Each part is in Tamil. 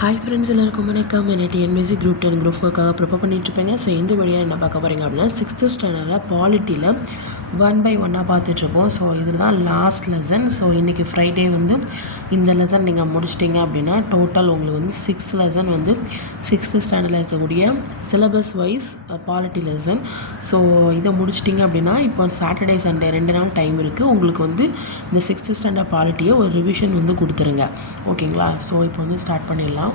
ஹாய் ஃப்ரெண்ட்ஸ் எல்லாருக்கும் வணக்கம். என்ன டிஎன்பிசி குரூப் டென் குரூப் ஃபோர்க்காக ப்ரிப்பேர் பண்ணிட்டுருப்பேங்க ஸோ இந்த வழியாக என்ன பார்க்க போகிறீங்க அப்படின்னா சிக்ஸ்த்து ஸ்டாண்டர்டில் பாலிட்டியில் ஒன் பை ஒன்னாக பார்த்துட்ருக்கோம் ஸோ இது தான் லாஸ்ட் லெசன் ஸோ இன்றைக்கி ஃப்ரைடே வந்து இந்த லெசன் நீங்கள் முடிச்சிட்டிங்க அப்படின்னா டோட்டல் உங்களுக்கு வந்து சிக்ஸ் லெசன் வந்து சிக்ஸ்த்து ஸ்டாண்டர்டில் இருக்கக்கூடிய syllabus wise polity lesson so இதை முடிச்சிட்டிங்க அப்படின்னா இப்போ சாட்டர்டே சண்டே ரெண்டு நாள் டைம் இருக்குது உங்களுக்கு வந்து இந்த சிக்ஸ்த்து ஸ்டாண்டர்ட் பாலிட்டியை ஒரு ரிவிஷன் வந்து கொடுத்துருங்க. ஓகேங்களா ஸோ இப்போ வந்து ஸ்டார்ட் பண்ணிடலாம்.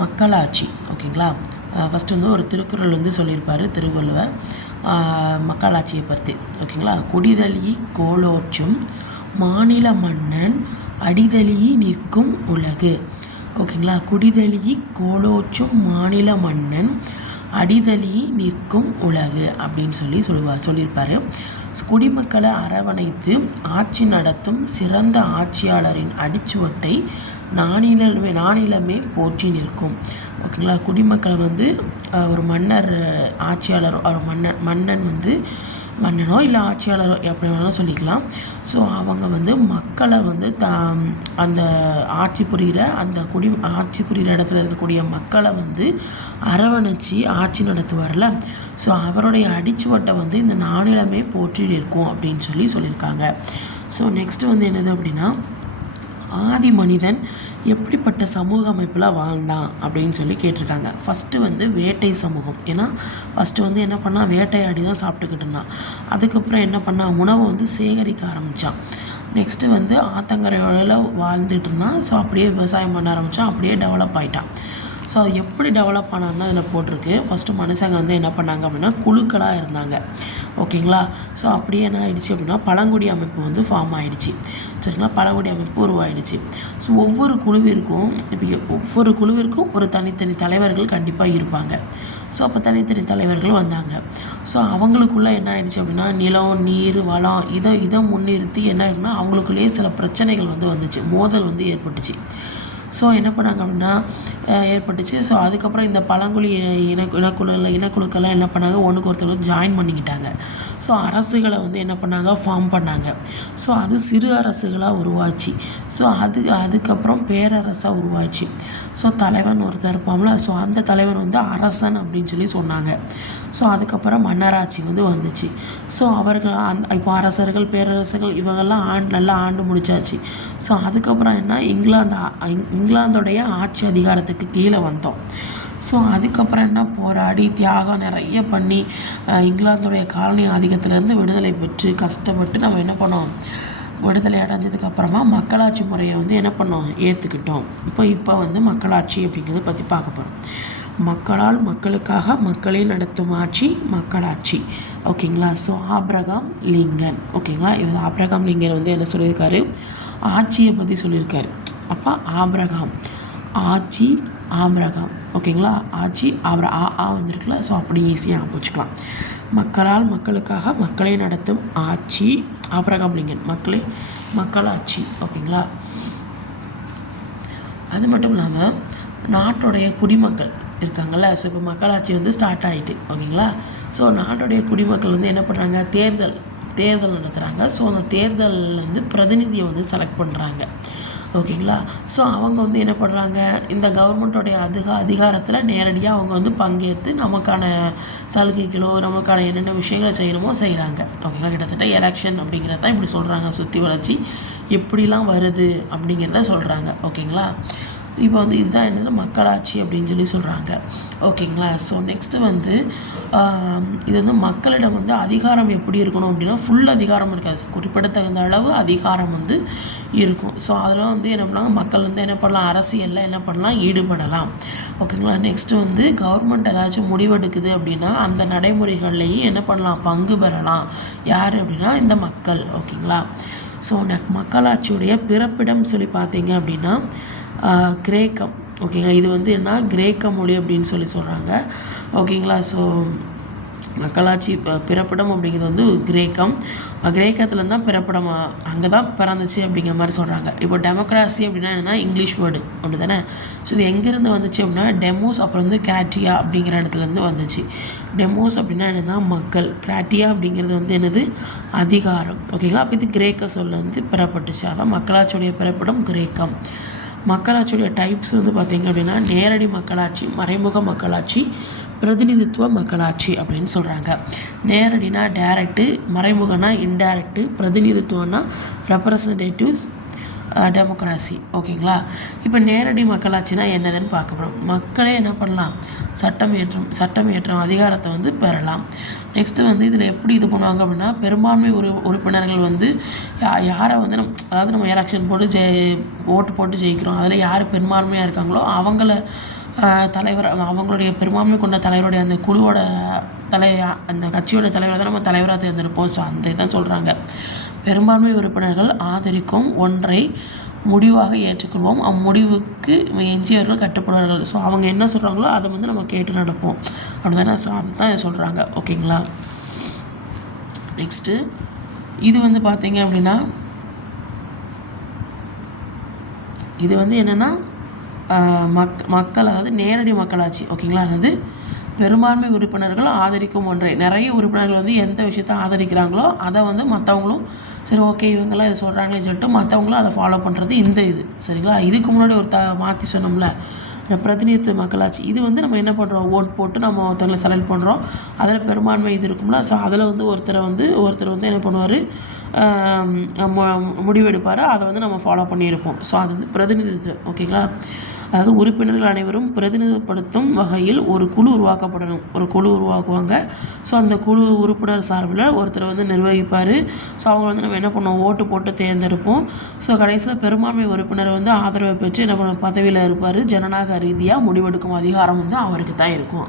மக்களாட்சி ஓகேங்களா ஃபஸ்ட்டு வந்து ஒரு திருக்குறள் வந்து சொல்லியிருப்பார் திருவள்ளுவர். மக்களாட்சியை பற்றி ஓகேங்களா குடிதழி கோலோச்சும் மாநில மன்னன் அடிதழி நிற்கும் உலகு. ஓகேங்களா குடிதழி கோலோச்சும் மாநில மன்னன் அடிதழி நிற்கும் உலகு அப்படின்னு சொல்லி சொல்லுவார் சொல்லியிருப்பார். குடிமக்களை அரவணைத்து ஆட்சி நடத்தும் சிறந்த ஆட்சியாளரின் அடிச்சுவட்டை நானிலமே நானிலமே போற்றி நிற்கும். ஓகேங்களா? குடிமக்களை வந்து ஒரு மன்னர் ஆட்சியாளர் ஒரு மன்னன் மன்னன் வந்து மன்னனோ இல்லை ஆட்சியாளரோ எப்படி வேணாலும் சொல்லிக்கலாம். ஸோ அவங்க வந்து மக்களை வந்து த அந்த ஆட்சி புரிகிற அந்த குடி ஆட்சி புரிகிற இடத்துல இருக்கக்கூடிய மக்களை வந்து அரவணைச்சி ஆட்சி நடத்துவார்ல. ஸோ அவருடைய அடிச்சுவட்டை வந்து இந்த நானிலமே போற்றி இருக்கும் அப்படின்னு சொல்லி சொல்லியிருக்காங்க. ஸோ நெக்ஸ்ட்டு வந்து என்னது அப்படின்னா ஆதி மனிதன் எப்படிப்பட்ட சமூக அமைப்பில் வாழ்ந்தான் அப்படின்னு சொல்லி கேட்டிருக்காங்க. ஃபஸ்ட்டு வந்து வேட்டை சமூகம். ஏன்னா ஃபஸ்ட்டு வந்து என்ன பண்ணால் வேட்டையாடி தான் சாப்பிட்டுக்கிட்டு இருந்தான். அதுக்கப்புறம் என்ன பண்ணால் உணவை வந்து சேகரிக்க ஆரம்பித்தான் நெக்ஸ்ட்டு வந்து ஆத்தங்கரையோட வாழ்ந்துட்டு இருந்தான். ஸோ அப்படியே விவசாயம் பண்ண ஆரம்பித்தான் அப்படியே டெவலப் ஆகிட்டான் ஸோ அது எப்படி டெவலப் ஆனான்னு அதில் இதில் போட்டிருக்கு. ஃபஸ்ட்டு மனுஷங்க வந்து என்ன பண்ணாங்க அப்படின்னா குழுக்களாக இருந்தாங்க. ஓகேங்களா? ஸோ அப்படியே என்ன ஆயிடுச்சு அப்படின்னா பழங்குடி அமைப்பு வந்து ஃபார்ம் ஆகிடுச்சு சரிங்களா? பழங்குடி அமைப்பு உருவாயிடுச்சு. ஸோ ஒவ்வொரு குழுவிற்கும் இப்போ ஒவ்வொரு குழுவிற்கும் ஒரு தனித்தனி தலைவர்கள் கண்டிப்பாக இருப்பாங்க. ஸோ அப்போ தனித்தனி தலைவர்கள் வந்தாங்க. ஸோ அவங்களுக்குள்ளே என்ன ஆயிடுச்சு அப்படின்னா நிலம் நீர் வளம் இதை இதை முன்னிறுத்தி என்ன ஆயிடுச்சுன்னா அவங்களுக்குள்ளேயே சில பிரச்சனைகள் வந்து வந்துச்சு. மோதல் வந்து ஏற்பட்டுச்சு. ஸோ என்ன பண்ணாங்க அப்படின்னா ஏற்பட்டுச்சு. ஸோ அதுக்கப்புறம் இந்த பழங்குடி இன இனக்குழு இனக்குழுக்கெல்லாம் என்ன பண்ணாங்க? ஒன்றுக்கு ஒருத்தர் ஜாயின் பண்ணிக்கிட்டாங்க. ஸோ அரசுகளை வந்து என்ன பண்ணாங்க? ஃபார்ம் பண்ணாங்க. ஸோ அது சிறு அரசுகளாக உருவாச்சு. ஸோ அது அதுக்கப்புறம் பேரரசாக உருவாச்சு. ஸோ தலைவன் ஒருத்தர் இருப்பான்ல. ஸோ அந்த தலைவன் வந்து அரசன் அப்படின்னு சொல்லி சொன்னாங்க. ஸோ அதுக்கப்புறம் மன்னராட்சி வந்து வந்துச்சு. ஸோ அவர்கள் அந் இப்போ அரசர்கள் பேரரசர்கள் இவங்கெல்லாம் ஆண்டு நல்லா ஆண்டு முடிச்சாச்சு. ஸோ அதுக்கப்புறம் என்ன? இங்கிலாந்து இங்- இங்கிலாந்தோடைய ஆட்சி அதிகாரத்துக்கு கீழே வந்தோம். ஸோ அதுக்கப்புறம் என்ன? போராடி தியாகம் நிறைய பண்ணி இங்கிலாந்துடைய காலனி ஆதிக்கத்திலேருந்து விடுதலை பெற்று கஷ்டப்பட்டு நம்ம என்ன பண்ணோம்? விடுதலை அடைஞ்சதுக்கு அப்புறமா மக்களாட்சி முறையை வந்து என்ன பண்ணோம் ஏற்றுக்கிட்டோம் இப்போ இப்போ வந்து மக்களாட்சி அப்படிங்கிறத பற்றி பார்க்க போகிறோம் மக்களால் மக்களுக்காக மக்களே நடத்தும் ஆட்சி மக்களாட்சி. ஓகேங்களா? So Abraham Lincoln. ஓகேங்களா? இவர் ஆப்ரகாம் லிங்கன் வந்து என்ன சொல்லியிருக்காரு? ஆட்சியை பற்றி சொல்லியிருக்காரு. அப்போ ஆப்ரகாம். ஆட்சி ஆப்ரகாம். ஓகேங்களா? ஆட்சி ஆப்ர ஆ ஆ வந்திருக்குல்ல? ஸோ அப்படி ஈஸியாக வச்சுக்கலாம். மக்களால் மக்களுக்காக மக்களை நடத்தும் ஆட்சி ஆப்ரகாம் லிங்கன் மக்களே மக்களாட்சி ஓகேங்களா? அது மட்டும் இல்லாமல் நாட்டுடைய குடிமக்கள் இருக்காங்கல்ல ஸோ இப்போ மக்களாட்சி வந்து ஸ்டார்ட் ஆகிட்டு ஓகேங்களா? ஸோ நாட்டுடைய குடிமக்கள் வந்து என்ன பண்ணுறாங்க தேர்தல் தேர்தல் நடத்துகிறாங்க ஸோ அந்த தேர்தலில் வந்து பிரதிநிதியை வந்து செலக்ட் பண்ணுறாங்க ஓகேங்களா? ஸோ அவங்க வந்து என்ன பண்ணுறாங்க இந்த கவர்மெண்ட்டோடைய அதிக அதிகாரத்தில் நேரடியாக அவங்க வந்து பங்கேற்று நமக்கான சலுகைகளோ நமக்கான என்னென்ன விஷயங்களை செய்யணுமோ செய்கிறாங்க ஓகேங்களா? கிட்டத்தட்ட எலெக்ஷன் அப்படிங்கிறத இப்படி சொல்கிறாங்க சுற்றி வளர்ச்சி. எப்படிலாம் வருது அப்படிங்கிறத சொல்கிறாங்க ஓகேங்களா? இப்போ வந்து இதுதான் என்னது? மக்களாட்சி அப்படின்னு சொல்லி சொல்கிறாங்க ஓகேங்களா ஸோ நெக்ஸ்ட்டு வந்து இது வந்து மக்களிடம் வந்து அதிகாரம் எப்படி இருக்கணும் அப்படின்னா ஃபுல் அதிகாரம் இருக்காது. குறிப்பிடத்தகுந்த அளவு அதிகாரம் வந்து இருக்கும். ஸோ அதெல்லாம் வந்து என்ன பண்ணலாம்? மக்கள் வந்து என்ன பண்ணலாம்? அரசியலில் என்ன பண்ணலாம்? ஈடுபடலாம். ஓகேங்களா நெக்ஸ்ட்டு வந்து கவர்மெண்ட் ஏதாச்சும் முடிவெடுக்குது அப்படின்னா அந்த நடைமுறைகள்லையும் என்ன பண்ணலாம்? பங்கு பெறலாம். யார் அப்படின்னா இந்த மக்கள். ஓகேங்களா ஸோ மக்களாட்சியுடைய பிறப்பிடம் சொல்லி பார்த்தீங்க அப்படின்னா கிரேக்கம். ஓகேங்களா? இது வந்து என்ன? கிரேக்க மொழி அப்படின்னு சொல்லி சொல்கிறாங்க ஓகேங்களா? ஸோ மக்களாட்சி பிறப்பிடம் அப்படிங்கிறது வந்து கிரேக்கம். கிரேக்கத்தில் தான் பிறப்பிடம்? அங்கே தான் பிறந்துச்சு அப்படிங்கிற மாதிரி சொல்கிறாங்க இப்போ டெமோக்ராசி அப்படின்னா என்னென்னா இங்கிலீஷ் வேர்டு அப்படி தானே ஸோ இது எங்கேருந்து வந்துச்சு அப்படின்னா டெமோஸ் அப்புறம் வந்து கிராட்டியா அப்படிங்கிற இடத்துலேருந்து வந்துச்சு. டெமோஸ் அப்படின்னா என்னென்னா மக்கள். கிராட்டியா அப்படிங்கிறது வந்து என்னது? அதிகாரம். ஓகேங்களா? அப்போ இது கிரேக்க சொல்ல வந்து பெறப்பட்டுச்சு. அதான் மக்களாட்சியுடைய பிறப்பிடம் கிரேக்கம். மக்களாட்சியுடைய டைப்ஸ் வந்து பார்த்திங்க அப்படின்னா நேரடி மக்களாட்சி மறைமுக மக்களாட்சி பிரதிநிதித்துவ மக்களாட்சி அப்படின்னு சொல்கிறாங்க நேரடினா டேரக்டு மறைமுகனா இன்டைரக்டு பிரதிநிதித்துவம்னா ரெப்ரசன்டேட்டிவ்ஸ் டெமோக்ராசி ஓகேங்களா இப்போ நேரடி மக்களாட்சினா என்னதுன்னு பார்க்க போகிறோம் மக்களே என்ன பண்ணலாம்? சட்டம் ஏற்றம் சட்டம் ஏற்றம் அதிகாரத்தை வந்து பெறலாம். நெக்ஸ்ட்டு வந்து இதில் எப்படி இது பண்ணுவாங்க அப்படின்னா பெரும்பான்மை உறு உறுப்பினர்கள் வந்து யா யாரை வந்து நம் அதாவது நம்ம எலெக்ஷன் போட்டு ஜெய் ஓட்டு போட்டு ஜெயிக்கிறோம். அதில் யார் பெரும்பான்மையாக இருக்காங்களோ அவங்கள தலைவர் அவங்களுடைய பெரும்பான்மை கொண்ட தலைவருடைய அந்த குழுவோட தலை அந்த கட்சியோட தலைவரை தான் நம்ம தலைவராக தேர்ந்தெடுப்போம். ஸோ அந்த இதான் சொல்கிறாங்க பெரும்பான்மை உறுப்பினர்கள் ஆதரிக்கும் ஒன்றை முடிவாக ஏற்றுக்கொள்வோம். அம்முடிவுக்கு எஞ்சியவர்கள் கட்டுப்படுவார்கள் ஸோ அவங்க என்ன சொல்கிறாங்களோ அதை வந்து நம்ம கேட்டு நடப்போம். அப்படிதானே? ஸோ அதை தான் சொல்கிறாங்க ஓகேங்களா நெக்ஸ்ட்டு இது வந்து பார்த்தீங்க அப்படின்னா இது வந்து என்னென்னா மக் மக்கள் அதாவது நேரடி மக்களாட்சி. ஓகேங்களா அதாவது பெரும்பான்மை உறுப்பினர்கள் ஆதரிக்கும் ஒன்றை. நிறைய உறுப்பினர்கள் வந்து எந்த விஷயத்த ஆதரிக்கிறாங்களோ அதை வந்து மற்றவங்களும் சரி ஓகே இவங்கெல்லாம் இதை சொல்கிறாங்களேன்னு சொல்லிட்டு மற்றவங்களும் அதை ஃபாலோ பண்ணுறது இந்த இது. சரிங்களா? இதுக்கு முன்னாடி ஒரு த மாற்றி சொன்னோம்ல இந்த பிரதிநிதித்துவ மக்களாட்சி. இது வந்து நம்ம என்ன பண்ணுறோம் ஓட் போட்டு நம்ம ஒருத்தவங்களை செலக்ட் பண்ணுறோம் அதில் பெரும்பான்மை இது இருக்கும்ல. ஸோ அதில் வந்து ஒருத்தரை வந்து ஒருத்தர் வந்து என்ன பண்ணுவார்? முடிவெடுப்பார். அதை வந்து நம்ம ஃபாலோ பண்ணியிருப்போம். ஸோ அது வந்து பிரதிநிதித்துவம். ஓகேங்களா அதாவது உறுப்பினர்கள் அனைவரும் பிரதிநிதிப்படுத்தும் வகையில் ஒரு குழு உருவாக்கப்படணும். ஒரு குழு உருவாக்குவாங்க. ஸோ அந்த குழு உறுப்பினர் சார்பில் ஒருத்தர் வந்து நிர்வகிப்பார். ஸோ அவங்க வந்து நம்ம என்ன பண்ணுவோம்? ஓட்டு போட்டு தேர்ந்தெடுப்போம். ஸோ கடைசியில் பெரும்பான்மை உறுப்பினர் வந்து ஆதரவை பெற்று என்ன பண்ண பதவியில் இருப்பார். ஜனநாயக ரீதியாக முடிவெடுக்கும் அதிகாரம் வந்து அவருக்கு தான் இருக்கும்.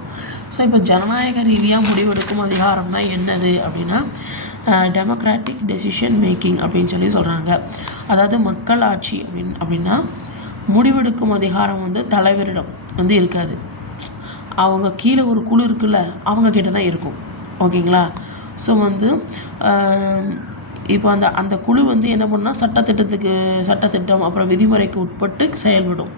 ஸோ இப்போ ஜனநாயக ரீதியாக முடிவெடுக்கும் அதிகாரம்னா என்னது அப்படின்னா டெமோக்ராட்டிக் டெசிஷன் மேக்கிங் அப்படின்னு சொல்லி சொல்கிறாங்க அதாவது மக்கள் ஆட்சி அப்படின் அப்படின்னா முடிவெடுக்கும் அதிகாரம் வந்து தலைவரிடம் வந்து இருக்காது. அவங்க கீழே ஒரு குழு இருக்குல்ல அவங்க கிட்ட தான் இருக்கும். ஓகேங்களா? ஸோ வந்து இப்போ அந்த அந்த குழு வந்து என்ன பண்ணால் சட்டத்திட்டத்துக்கு சட்டத்திட்டம் அப்புறம் விதிமுறைக்கு உட்பட்டு செயல்படும்.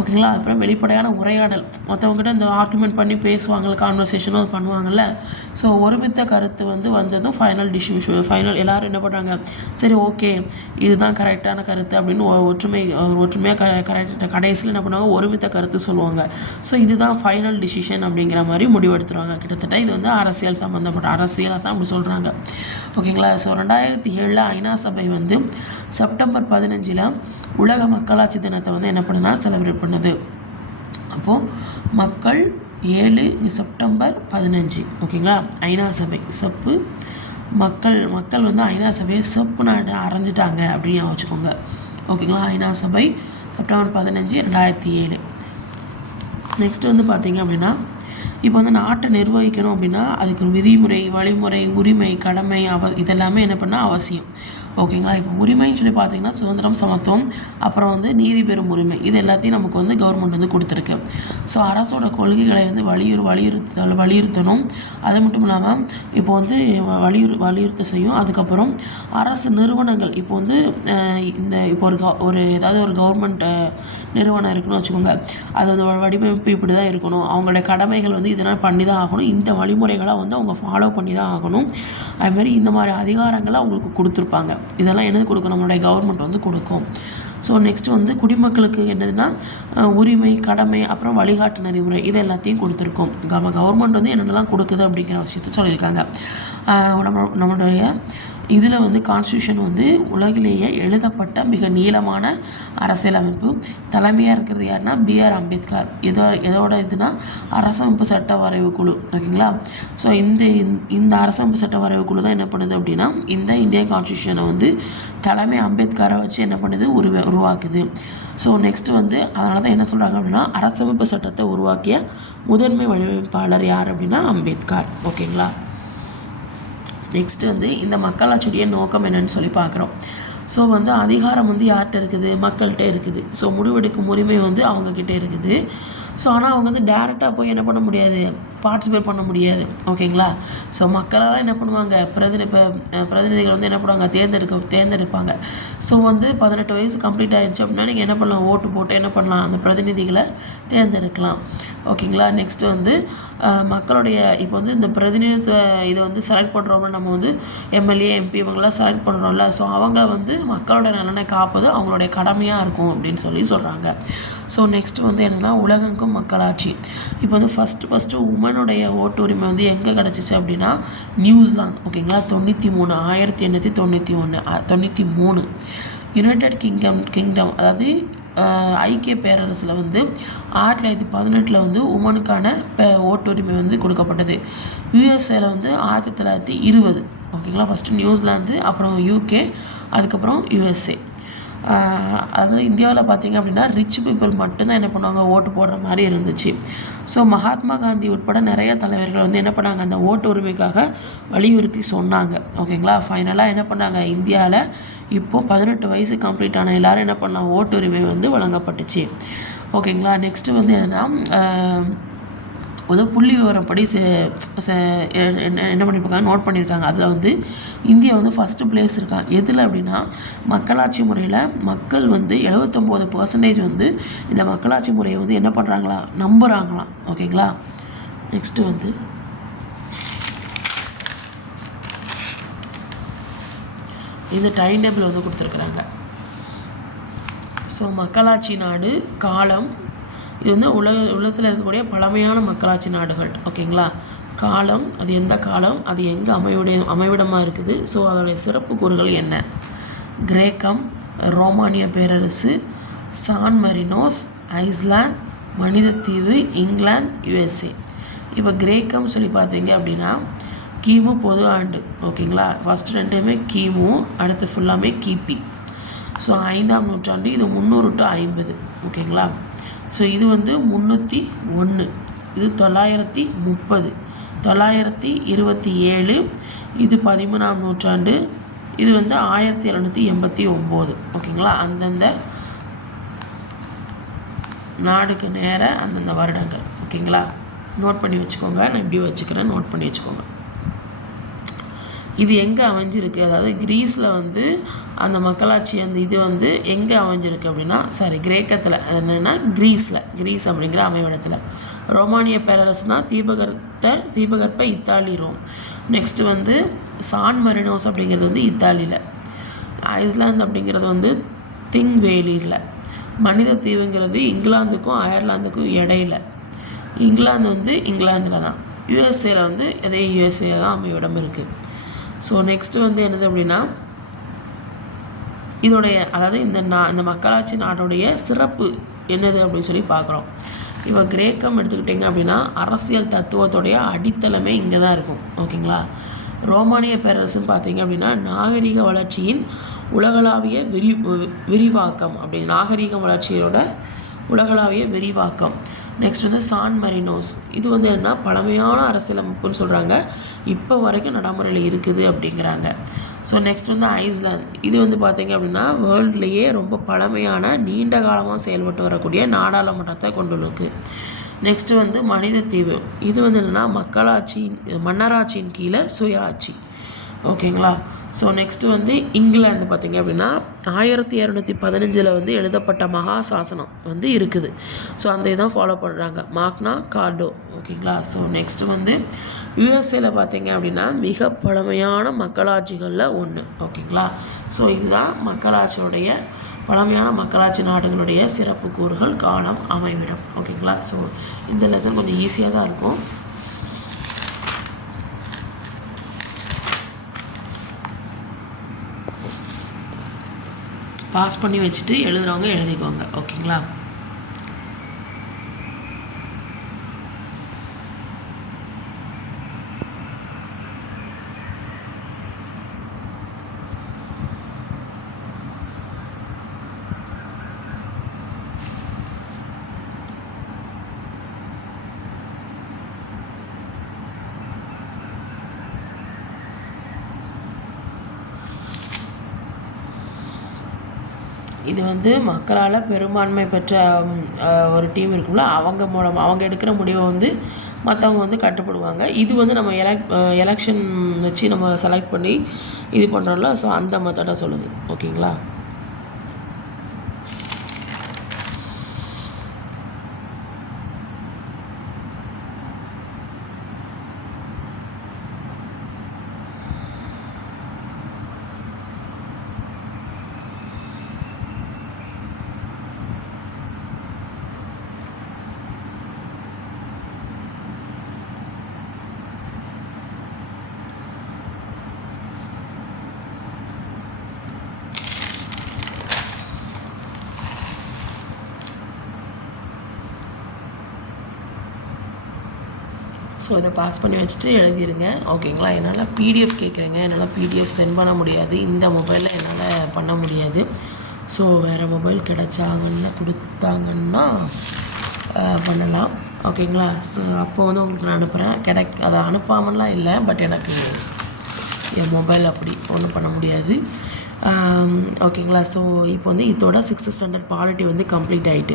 ஓகேங்களா? அப்புறம் வெளிப்படையான உரையாடல். மற்றவங்ககிட்ட இந்த ஆர்குமெண்ட் பண்ணி பேசுவாங்கள்ல கான்வர்சேஷனும் பண்ணுவாங்கள்ல ஸோ ஒருமித்த கருத்து வந்து வந்ததும் ஃபைனல் டிசிஷன் ஃபைனல் எல்லோரும் என்ன பண்ணுறாங்க சரி ஓகே இதுதான் கரெக்டான கருத்து அப்படின்னு ஒற்றுமை ஒற்றுமையாக க கரெக்ட் கடைசியில் என்ன பண்ணுவாங்க? ஒருமித்த கருத்து சொல்லுவாங்க. ஸோ இதுதான் ஃபைனல் டிசிஷன் அப்படிங்கிற மாதிரி முடிவெடுத்துருவாங்க. கிட்டத்தட்ட இது வந்து அரசியல் சம்மந்தப்பட்ட அரசியலாக தான் அப்படி சொல்கிறாங்க ஓகேங்களா? ஸோ ரெண்டாயிரத்தி ஏழில் ஐநா சபை வந்து செப்டம்பர் பதினஞ்சில் உலக மக்களாட்சி தினத்தை வந்து என்ன பண்ணுன்னா செலிப்ரேட் பண்ணுது. அப்போது மக்கள் ஏழு செப்டம்பர் பதினஞ்சு ஓகேங்களா? ஐநா சபை செப்பு. மக்கள் மக்கள் வந்து ஐநா சபையை செப்பு நாட்டு அரைஞ்சிட்டாங்க அப்படின்னு வச்சுக்கோங்க. ஓகேங்களா? ஐநா சபை செப்டம்பர் பதினஞ்சு ரெண்டாயிரத்தி ஏழு. நெக்ஸ்ட் வந்து பார்த்திங்க அப்படின்னா இப்போ வந்து நாட்டை நிர்வகிக்கணும் அப்படின்னா அதுக்கு விதிமுறை வழிமுறை உரிமை கடமை அவ இதெல்லாமே என்ன பண்ணால் அவசியம். ஓகேங்களா? இப்போ உரிமைன்னு சொல்லி பார்த்தீங்கன்னா சுதந்திரம் சமத்துவம் அப்புறம் வந்து நீதி பெறும் உரிமை இது எல்லாத்தையும் நமக்கு வந்து கவர்மெண்ட் வந்து கொடுத்துருக்கு. ஸோ அரசோட கொள்கைகளை வந்து வலியுறு வலியுறுத்த வலியுறுத்தணும். அது மட்டும் இல்லாமல் இப்போ வந்து வலியுறு வலியுறுத்த செய்யும். அதுக்கப்புறம் அரசு நிறுவனங்கள் இப்போ வந்து இந்த இப்போ ஒரு ஒரு ஏதாவது ஒரு கவர்மெண்ட் நிறுவனம் இருக்குன்னு வச்சுக்கோங்க. அது வந்து வடிவமைப்பு இப்படி தான் இருக்கணும். அவங்களுடைய கடமைகள் வந்து இதனால் பண்ணி தான் ஆகணும். இந்த வழிமுறைகளை வந்து அவங்க ஃபாலோ பண்ணி தான் ஆகணும் அதுமாதிரி இந்த மாதிரி அதிகாரங்களை அவங்களுக்கு கொடுத்துருப்பாங்க. இதெல்லாம் என்னது கொடுக்கும் நம்மளுடைய கவர்மெண்ட் வந்து கொடுக்கும். ஸோ நெக்ஸ்ட்டு வந்து குடிமக்களுக்கு என்னதுன்னா உரிமை கடமை அப்புறம் வழிகாட்டு நெறிமுறை இது எல்லாத்தையும் கொடுத்துருக்கோம். நம்ம கவர்மெண்ட் வந்து என்னென்னலாம் கொடுக்குது அப்படிங்கிற விஷயத்த சொல்லியிருக்காங்க. நம்ம நம்மளுடைய இதில் வந்து கான்ஸ்டியூஷன் வந்து உலகிலேயே எழுதப்பட்ட மிக நீளமான அரசியலமைப்பு. தலைமையாக இருக்கிறது யாருன்னா பிஆர் அம்பேத்கர். இதோ எதோட இதுனா அரசமைப்பு சட்ட வரைவு குழு ஓகேங்களா? ஸோ இந்த இந்த அரசமைப்பு சட்ட வரைவு குழு தான் என்ன பண்ணுது அப்படின்னா இந்த இந்தியன் கான்ஸ்டியூஷனை வந்து தலைமை அம்பேத்கரை வச்சு என்ன பண்ணுது? உருவ உருவாக்குது. ஸோ நெக்ஸ்ட்டு வந்து அதனால தான் என்ன சொல்கிறாங்க அப்படின்னா அரசமைப்பு சட்டத்தை உருவாக்கிய முதன்மை வடிவமைப்பாளர் யார் அப்படின்னா அம்பேத்கர் ஓகேங்களா? நெக்ஸ்ட்டு வந்து இந்த மக்களாட்சியுடைய நோக்கம் என்னன்னு சொல்லி பார்க்குறோம். ஸோ வந்து அதிகாரம் வந்து யார்கிட்ட இருக்குது? மக்கள்கிட்ட இருக்குது. ஸோ முடிவெடுக்கும் உரிமை வந்து அவங்கக்கிட்ட இருக்குது. ஸோ ஆனால் அவங்க வந்து டேரெக்டாக போய் என்ன பண்ண முடியாது. பார்ட்டிசிபேட் பண்ண முடியாது. ஓகேங்களா ஸோ மக்களெல்லாம் என்ன பண்ணுவாங்க? பிரதிநிதி பிரதிநிதிகள் வந்து என்ன பண்ணுவாங்க? தேர்ந்தெடுக்க தேர்ந்தெடுப்பாங்க. ஸோ வந்து பதினெட்டு வயசு கம்ப்ளீட் ஆகிடுச்சு அப்படின்னா நீங்கள் என்ன பண்ணலாம்? ஓட்டு போட்டு என்ன பண்ணலாம்? அந்த பிரதிநிதிகளை தேர்ந்தெடுக்கலாம். ஓகேங்களா நெக்ஸ்ட்டு வந்து மக்களுடைய இப்போ வந்து இந்த பிரதிநிதித்துவ இதை வந்து செலக்ட் பண்ணுறோம்னா நம்ம வந்து எம்எல்ஏ எம்பி இவங்களாம் செலக்ட் பண்ணுறோம்ல ஸோ அவங்க வந்து மக்களோட நலனை காப்பது அவங்களுடைய கடமையாக இருக்கும் அப்படின்னு சொல்லி சொல்கிறாங்க ஸோ நெக்ஸ்ட் வந்து என்னென்னா உலகங்கும் மக்களாட்சி. இப்போ வந்து ஃபஸ்ட்டு ஃபஸ்ட்டு உமனுடைய ஓட்டு உரிமை வந்து எங்கே கிடச்சிச்சு அப்படின்னா நியூசிலாந்து. ஓகேங்களா? தொண்ணூற்றி மூணு ஆயிரத்தி எண்ணூற்றி தொண்ணூற்றி ஒன்று தொண்ணூற்றி மூணு. யுனைடெட் கிங்டம் கிங்டம் அதாவது ஐக்கிய பேரரசில் வந்து ஆயிரத்தி தொள்ளாயிரத்தி பதினெட்டில் வந்து உமனுக்கான ப ஓட்டுரிமை வந்து கொடுக்கப்பட்டது. யூஎஸ்ஏல வந்து ஆயிரத்தி தொள்ளாயிரத்தி இருபது. ஓகேங்களா? ஃபஸ்ட்டு நியூசிலாந்து அப்புறம் யூகே அதுக்கப்புறம் யூஎஸ்ஏ அதாவது இந்தியாவில் பார்த்திங்க அப்படின்னா ரிச் பீப்புள் மட்டும்தான் என்ன பண்ணுவாங்க? ஓட்டு போடுற மாதிரி இருந்துச்சு. ஸோ மகாத்மா காந்தி உட்பட நிறைய தலைவர்கள் வந்து என்ன பண்ணாங்க? அந்த ஓட்டு உரிமைக்காக வலியுறுத்தி சொன்னாங்க. ஓகேங்களா ஃபைனலாக என்ன பண்ணாங்க? இந்தியாவில் இப்போ பதினெட்டு வயசு கம்ப்ளீட் ஆன எல்லாரும் என்ன பண்ணாங்க ஓட்டு உரிமை வந்து வழங்கப்பட்டுச்சு. ஓகேங்களா நெக்ஸ்ட்டு வந்து என்னென்னா வந்து புள்ளி விவரப்படி செ- என்ன என்ன பண்ணியிருப்பாங்க நோட் பண்ணியிருக்காங்க. அதில் வந்து இந்தியா வந்து ஃபஸ்ட்டு பிளேஸ் இருக்காங்க எதில் அப்படின்னா மக்களாட்சி முறையில் மக்கள் வந்து எழுபத்தொம்போது பர்சன்டேஜ் வந்து இந்த மக்களாட்சி முறையை வந்து என்ன பண்ணுறாங்களா நம்புகிறாங்களாம் ஓகேங்களா? நெக்ஸ்ட்டு வந்து இந்த டைம் டேபிள் வந்து கொடுத்துருக்குறாங்க. ஸோ மக்களாட்சி நாடு காலம் இது வந்து உலக உலகத்தில் இருக்கக்கூடிய பழமையான மக்களாட்சி நாடுகள் ஓகேங்களா? காலம் அது எந்த காலம் அது எங்கே அமைவுடைய அமைவிடமாக இருக்குது ஸோ அதோடைய சிறப்பு கூறுகள் என்ன? கிரேக்கம் ரோமானிய பேரரசு சான் மரினோஸ் ஐஸ்லாந்து மனிதத்தீவு இங்கிலாந்து யுஎஸ்ஏ. இப்போ கிரேக்கம் சொல்லி பார்த்தீங்க அப்படின்னா கிமு பொது ஆண்டு ஓகேங்களா? ஃபஸ்ட்டு ரெண்டுமே கிமு அடுத்து ஃபுல்லாமே கிபி. ஸோ ஐந்தாம் நூற்றாண்டு இது முந்நூறு டு ஐம்பது ஓகேங்களா? ஸோ இது வந்து முந்நூற்றி ஒன்று இது தொள்ளாயிரத்தி முப்பது. தொள்ளாயிரத்தி இருபத்தி ஏழு. இது பதிமூணாம் நூற்றாண்டு. இது வந்து ஆயிரத்தி எழுநூற்றி எண்பத்தி ஒம்பது. ஓகேங்களா? அந்தந்த நாடுக்கு நேர அந்தந்த வருடங்கள். ஓகேங்களா? நோட் பண்ணி வச்சுக்கோங்க. நான் இப்படி வச்சுக்கிறேன். நோட் பண்ணி வச்சுக்கோங்க. இது எங்கே அமைஞ்சிருக்கு? அதாவது கிரீஸில் வந்து அந்த மக்களாட்சி அந்த இது வந்து எங்கே அமைஞ்சிருக்கு அப்படின்னா சாரி கிரேக்கத்தில். என்னென்னா கிரீஸில். கிரீஸ் அப்படிங்கிற அமைவிடத்தில். ரோமானிய பேரரசுனா தீபகற்ப தீபகற்ப இத்தாலி ரோம். நெக்ஸ்ட்டு வந்து சான் மரினோஸ் அப்படிங்கிறது வந்து இத்தாலியில். ஐஸ்லாந்து அப்படிங்கிறது வந்து திங்வேலியில். மனித தீவுங்கிறது இங்கிலாந்துக்கும் அயர்லாந்துக்கும் இடையில. இங்கிலாந்து வந்து இங்கிலாந்தில் தான் யூஎஸ்ஏல வந்து அதே யூஎஸ்ஏ தான் அமைவிடம் இருக்குது ஸோ நெக்ஸ்ட்டு வந்து என்னது அப்படின்னா இதோடைய அதாவது இந்த நா இந்த மக்களாட்சி நாட்டுடைய சிறப்பு என்னது அப்படின்னு சொல்லி பார்க்குறோம். இப்போ கிரேக்கம் எடுத்துக்கிட்டிங்க அப்படின்னா அரசியல் தத்துவத்துடைய அடித்தளமே இங்கே தான் இருக்கும். ஓகேங்களா? ரோமானிய பேரரசுன்னு பார்த்தீங்க அப்படின்னா நாகரிக வளர்ச்சியின் உலகளாவிய விரி விரிவாக்கம் அப்படி நாகரிக வளர்ச்சியோட உலகளாவிய விரிவாக்கம். நெக்ஸ்ட் வந்து சான் மரினோஸ் இது வந்து என்னென்னா பழமையான அரசியலமைப்புன்னு சொல்கிறாங்க இப்போ வரைக்கும் நடைமுறையில் இருக்குது அப்படிங்கிறாங்க. ஸோ நெக்ஸ்ட் வந்து ஐஸ்லாந்து இது வந்து பார்த்தீங்க அப்படின்னா வேர்ல்ட்லேயே ரொம்ப பழமையான நீண்ட காலமாக செயல்பட்டு வரக்கூடிய நாடாளுமன்றத்தை கொண்டுள்ளது நெக்ஸ்ட்டு வந்து மனிதத்தீவு. இது வந்து என்னென்னா மக்களாட்சியின் மன்னராட்சியின் கீழே சுயாட்சி. ஓகேங்களா? ஸோ நெக்ஸ்ட்டு வந்து இங்கிலாந்து பார்த்தீங்க அப்படின்னா ஆயிரத்தி இரநூத்தி பதினஞ்சில் வந்து எழுதப்பட்ட மகா சாசனம் வந்து இருக்குது. ஸோ அந்த இதான் ஃபாலோ பண்ணுறாங்க மாக்னா கார்டோ. ஓகேங்களா? ஸோ நெக்ஸ்ட்டு வந்து யூஎஸ்ஏல பார்த்தீங்க அப்படின்னா மிக பழமையான மக்களாட்சிகளில் ஒன்று ஓகேங்களா? ஸோ இதுதான் மக்களாட்சியுடைய பழமையான மக்களாட்சி நாடுகளுடைய சிறப்பு கூறுகள் காலம் அமைவிடம். ஓகேங்களா? ஸோ இந்த லெசன் கொஞ்சம் ஈஸியாக தான் இருக்கும். பாஸ் பண்ணி வச்சுட்டு எழுதுகிறவங்க எழுதிக்கோங்க ஓகேங்களா? இது வந்து மக்களால் பெரும்பான்மை பெற்ற ஒரு டீம் இருக்கும்ல அவங்க மூலம் அவங்க எடுக்கிற முடிவை வந்து மற்றவங்க வந்து கட்டுப்படுவாங்க. இது வந்து நம்ம எலக் எலெக்ஷன் வச்சு நம்ம செலக்ட் பண்ணி இது பண்ணுறோம்ல ஸோ அந்த மெத்தடாக சொல்லுது. ஓகேங்களா ஸோ இதை பாஸ் பண்ணி வச்சுட்டு எழுதிருங்க. ஓகேங்களா என்னால் பிடிஎஃப் கேட்குறேங்க. என்னால் பிடிஎஃப் சென்ட் பண்ண முடியாது. இந்த மொபைலில் என்னால் பண்ண முடியாது. ஸோ வேறு மொபைல் கிடைச்சாங்கன்னா கொடுத்தாங்கன்னா பண்ணலாம். ஓகேங்களா ஸோ அப்போ வந்து உங்களுக்கு நான் அனுப்புகிறேன் கிடைக் அதை அனுப்பாமலாம் இல்லை. பட் எனக்கு என் மொபைல் அப்படி ஒன்றும் பண்ண முடியாது. ஓகேங்களா? ஸோ இப்போ வந்து இதோட சிக்ஸ்த் ஸ்டாண்டர்ட் பாலிட்டி வந்து கம்ப்ளீட் ஆகிட்டு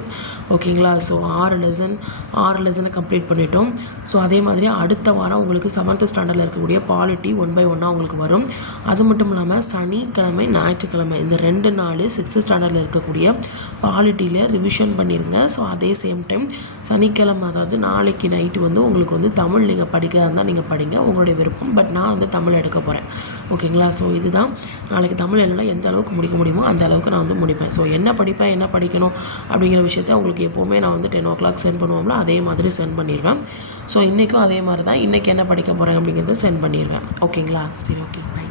ஓகேங்களா? ஸோ ஆறு லெசன் ஆறு லெசனை கம்ப்ளீட் பண்ணிட்டோம். ஸோ அதே மாதிரி அடுத்த வாரம் உங்களுக்கு செவன்த் ஸ்டாண்டர்டில் இருக்கக்கூடிய பாலிட்டி ஒன் பை ஒன்னாக உங்களுக்கு வரும். அது மட்டும் இல்லாமல் சனிக்கிழமை ஞாயிற்றுக்கிழமை இந்த ரெண்டு நாள் சிக்ஸ்த் ஸ்டாண்டர்டில் இருக்கக்கூடிய பாலிட்டியில் ரிவிஷன் பண்ணிடுங்க ஸோ அதே சேம் டைம் சனிக்கிழமை அதாவது நாளைக்கு நைட்டு வந்து உங்களுக்கு வந்து தமிழ் நீங்கள் படிக்கிறதா இருந்தால் நீங்கள் படிங்க. உங்களுடைய விருப்பம் பட் நான் வந்து தமிழ் எடுக்க போகிறேன் ஓகேங்களா? ஸோ இதுதான். நாளைக்கு தமிழ் என்னால் எந்த அளவுக்கு முடிக்க முடியுமோ அந்த அளவுக்கு நான் வந்து முடிப்பேன். ஸோ என்ன படிப்பேன் என்ன படிக்கணும் அப்படிங்கிற விஷயத்த உங்களுக்கு எப்போவுமே நான் வந்து டென் ஓ கிளாக் சென்ட் பண்ணுவோம்ல அதே மாதிரி சென்ட் பண்ணிடுவேன் ஸோ இன்றைக்கும் அதே மாதிரி தான் இன்றைக்கி என்ன படிக்க போகிறேன் அப்படிங்கிறத சென்ட் பண்ணிடுவேன் ஓகேங்களா சரி ஓகே பை